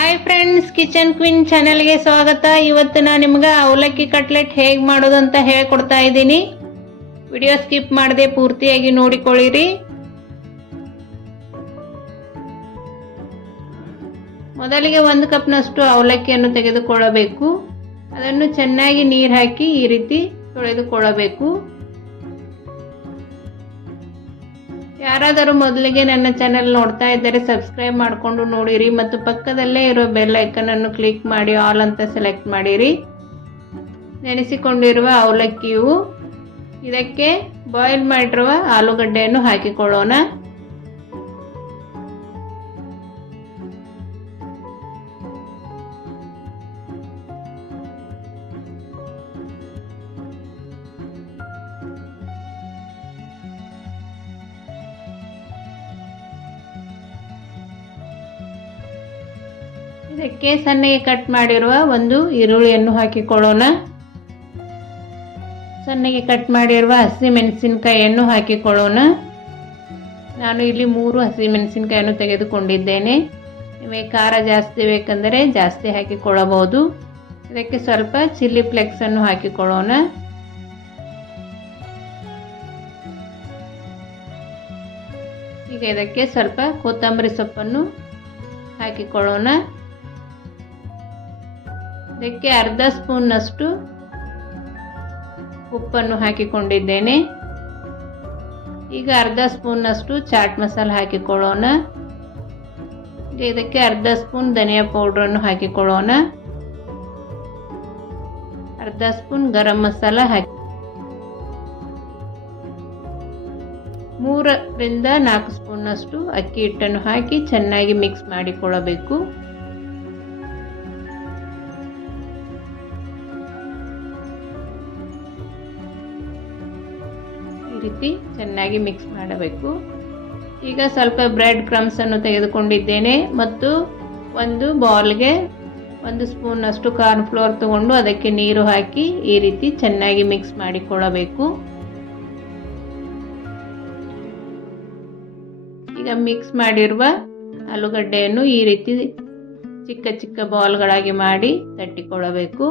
Hi friends, kitchen queen ಚಾನೆಲ್ಗೆ ಸ್ವಾಗತ. ಇವತ್ತು ನಾನು ನಿಮ್ಗೆ ಅವಲಕ್ಕಿ ಕಟ್ಲೆಟ್ ಹೇಗೆ ಮಾಡೋದು ಅಂತ ಹೇಳ್ಕೊಡ್ತಾ ಇದ್ದೀನಿ. ವಿಡಿಯೋ ಸ್ಕಿಪ್ ಮಾಡದೆ ಪೂರ್ತಿಯಾಗಿ ನೋಡಿಕೊಳ್ಳಿರಿ. ಮೊದಲಿಗೆ 1 ಕಪ್ನಷ್ಟು ಅವಲಕ್ಕಿಯನ್ನು ತೆಗೆದುಕೊಳ್ಳಬೇಕು. ಅದನ್ನು ಚೆನ್ನಾಗಿ ನೀರು ಹಾಕಿ ಈ ರೀತಿ ತೊಳೆದುಕೊಳ್ಳಬೇಕು. ಯಾರಾದರೂ ಮೊದಲಿಗೆ ನನ್ನ ಚಾನೆಲ್ ನೋಡ್ತಾ ಇದ್ದರೆ ಸಬ್ಸ್ಕ್ರೈಬ್ ಮಾಡಿಕೊಂಡು ನೋಡಿರಿ ಮತ್ತು ಪಕ್ಕದಲ್ಲೇ ಇರೋ ಬೆಲ್ ಐಕನ್ ಅನ್ನು ಕ್ಲಿಕ್ ಮಾಡಿ ಆಲ್ ಅಂತ ಸೆಲೆಕ್ಟ್ ಮಾಡಿರಿ. ನೆನೆಸಿಕೊಂಡಿರುವ ಅವಲಕ್ಕಿಯು ಇದಕ್ಕೆ ಬಾಯ್ಲ್ ಮಾಡಿರುವ ಆಲೂಗಡ್ಡೆಯನ್ನು ಹಾಕಿಕೊಳ್ಳೋಣ. ಇದಕ್ಕೆ ಸಣ್ಣಗೆ ಕಟ್ ಮಾಡಿರುವ ಒಂದು ಈರುಳ್ಳಿಯನ್ನು ಹಾಕಿಕೊಳ್ಳೋಣ. ಸಣ್ಣಗೆ ಕಟ್ ಮಾಡಿರುವ ಹಸಿಮೆಣಸಿನಕಾಯಿಯನ್ನು ಹಾಕಿಕೊಳ್ಳೋಣ. ನಾನು ಇಲ್ಲಿ 3 ಹಸಿಮೆಣಸಿನಕಾಯಿಯನ್ನು ತೆಗೆದುಕೊಂಡಿದ್ದೇನೆ. ನಿಮಗೆ ಖಾರ ಜಾಸ್ತಿ ಬೇಕೆಂದರೆ ಜಾಸ್ತಿ ಹಾಕಿಕೊಳ್ಳಬಹುದು. ಇದಕ್ಕೆ ಸ್ವಲ್ಪ ಚಿಲ್ಲಿ ಫ್ಲೇಕ್ಸ್ ಅನ್ನು ಹಾಕಿಕೊಳ್ಳೋಣ. ಈಗ ಇದಕ್ಕೆ ಸ್ವಲ್ಪ ಕೊತ್ತಂಬರಿ ಸೊಪ್ಪನ್ನು ಹಾಕಿಕೊಳ್ಳೋಣ. ಇದಕ್ಕೆ ಅರ್ಧ ಸ್ಪೂನ್ನಷ್ಟು ಉಪ್ಪನ್ನು ಹಾಕಿಕೊಂಡಿದ್ದೇನೆ. ಈಗ ಅರ್ಧ ಸ್ಪೂನ್ನಷ್ಟು ಚಾಟ್ ಮಸಾಲ ಹಾಕಿಕೊಳ್ಳೋಣ. ಇದಕ್ಕೆ ಅರ್ಧ ಸ್ಪೂನ್ ಧನಿಯಾ ಪೌಡ್ರನ್ನು ಹಾಕಿಕೊಳ್ಳೋಣ. ಅರ್ಧ ಸ್ಪೂನ್ ಗರಂ ಮಸಾಲ ಹಾಕಿ 3 ರಿಂದ 4 ಸ್ಪೂನ್ನಷ್ಟು ಅಕ್ಕಿ ಹಿಟ್ಟನ್ನು ಹಾಕಿ ಚೆನ್ನಾಗಿ ಮಿಕ್ಸ್ ಮಾಡಿಕೊಳ್ಳಬೇಕು. ಈ ರೀತಿ ಚೆನ್ನಾಗಿ ಮಿಕ್ಸ್ ಮಾಡಬೇಕು. ಈಗ ಸ್ವಲ್ಪ ಬ್ರೆಡ್ ಕ್ರಮ್ಸ್ ಅನ್ನು ತೆಗೆದುಕೊಂಡಿದ್ದೇನೆ ಮತ್ತು ಒಂದು ಬೌಲ್ಗೆ 1 ಸ್ಪೂನ್ನಷ್ಟು ಕಾರ್ನ್ ಫ್ಲೋರ್ ತಗೊಂಡು ಅದಕ್ಕೆ ನೀರು ಹಾಕಿ ಈ ರೀತಿ ಚೆನ್ನಾಗಿ ಮಿಕ್ಸ್ ಮಾಡಿಕೊಳ್ಳಬೇಕು. ಈಗ ಮಿಕ್ಸ್ ಮಾಡಿರುವ ಆಲೂಗಡ್ಡೆಯನ್ನು ಈ ರೀತಿ ಚಿಕ್ಕ ಚಿಕ್ಕ ಬಾಲ್ಗಳಾಗಿ ಮಾಡಿ ತಟ್ಟಿಕೊಳ್ಳಬೇಕು.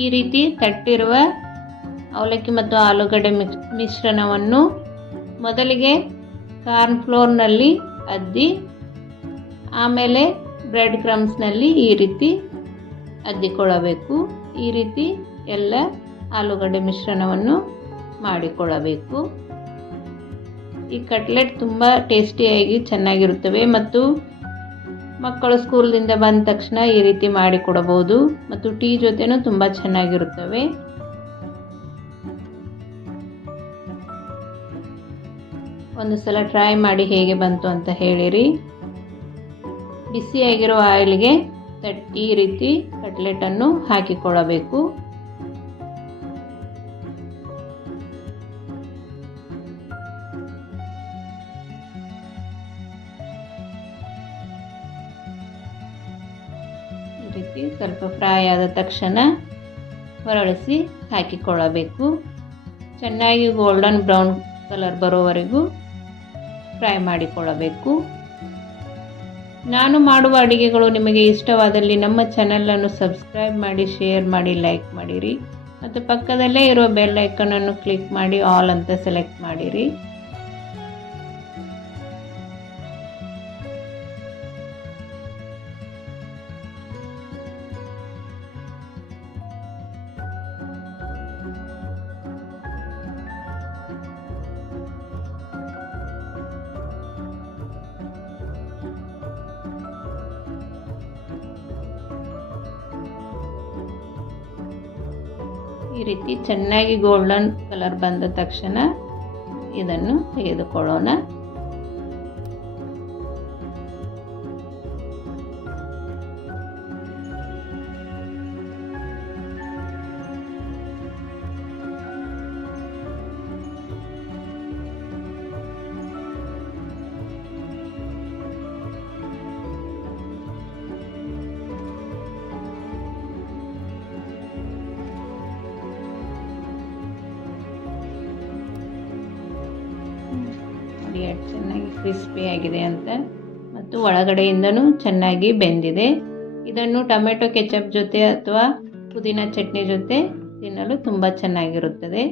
ಈ ರೀತಿ ತಟ್ಟಿರುವ ಅವಲಕ್ಕಿ ಮತ್ತು ಆಲೂಗಡ್ಡೆ ಮಿಶ್ರಣವನ್ನು ಮೊದಲಿಗೆ ಕಾರ್ನ್ ಫ್ಲೋರ್ನಲ್ಲಿ ಅದ್ದಿ ಆಮೇಲೆ ಬ್ರೆಡ್ ಕ್ರಮ್ಸ್ನಲ್ಲಿ ಈ ರೀತಿ ಅದ್ದಿಕೊಳ್ಳಬೇಕು. ಈ ರೀತಿ ಎಲ್ಲ ಆಲೂಗಡ್ಡೆ ಮಿಶ್ರಣವನ್ನು ಮಾಡಿಕೊಳ್ಳಬೇಕು. ಈ ಕಟ್ಲೆಟ್ ತುಂಬ ಟೇಸ್ಟಿಯಾಗಿ ಚೆನ್ನಾಗಿರುತ್ತವೆ ಮತ್ತು ಮಕ್ಕಳು ಸ್ಕೂಲ್ದಿಂದ ಬಂದ ತಕ್ಷಣ ಈ ರೀತಿ ಮಾಡಿಕೊಡಬಹುದು ಮತ್ತು ಟೀ ಜೊತೆನೂ ತುಂಬ ಚೆನ್ನಾಗಿರುತ್ತವೆ. ಒಂದು ಸಲ ಟ್ರೈ ಮಾಡಿ ಹೇಗೆ ಬಂತು ಅಂತ ಹೇಳಿರಿ. ಬಿಸಿಯಾಗಿರೋ ಆಯಿಲ್ಗೆ ಈ ರೀತಿ ಕಟ್ಲೆಟನ್ನು ಹಾಕಿಕೊಳ್ಳಬೇಕು. ಈ ರೀತಿ ಸ್ವಲ್ಪ ಫ್ರೈ ಆದ ತಕ್ಷಣ ಹೊರಳಿಸಿ ಹಾಕಿಕೊಳ್ಳಬೇಕು. ಚೆನ್ನಾಗಿ ಗೋಲ್ಡನ್ ಬ್ರೌನ್ ಕಲರ್ ಬರೋವರೆಗೂ ಫ್ರೈ ಮಾಡಿಕೊಳ್ಳಬೇಕು. ನಾನು ಮಾಡುವ ಅಡುಗೆಗಳು ನಿಮಗೆ ಇಷ್ಟವಾದಲ್ಲಿ ನಮ್ಮ ಚಾನಲನ್ನು ಸಬ್ಸ್ಕ್ರೈಬ್ ಮಾಡಿ, ಶೇರ್ ಮಾಡಿ, ಲೈಕ್ ಮಾಡಿರಿ ಮತ್ತು ಪಕ್ಕದಲ್ಲೇ ಇರೋ ಬೆಲ್ ಐಕನನ್ನು ಕ್ಲಿಕ್ ಮಾಡಿ ಆಲ್ ಅಂತ ಸೆಲೆಕ್ಟ್ ಮಾಡಿರಿ. ಈ ರೀತಿ ಚೆನ್ನಾಗಿ ಗೋಲ್ಡನ್ ಕಲರ್ ಬಂದ ತಕ್ಷಣ ಇದನ್ನು ತೆಗೆದುಕೊಳ್ಳೋಣ. ನೋಡಿ ಎಷ್ಟು ಚೆನ್ನಾಗಿ ಕ್ರಿಸ್ಪಿಯಾಗಿದೆ ಅಂತ, ಮತ್ತು ಒಳಗಡೆಯಿಂದನೂ ಚೆನ್ನಾಗಿ ಬೆಂದಿದೆ. ಇದನ್ನು ಟೊಮೆಟೊ ಕೆಚಪ್ ಜೊತೆ ಅಥವಾ ಪುದೀನ ಚಟ್ನಿ ಜೊತೆ ತಿನ್ನಲು ತುಂಬ ಚೆನ್ನಾಗಿರುತ್ತದೆ.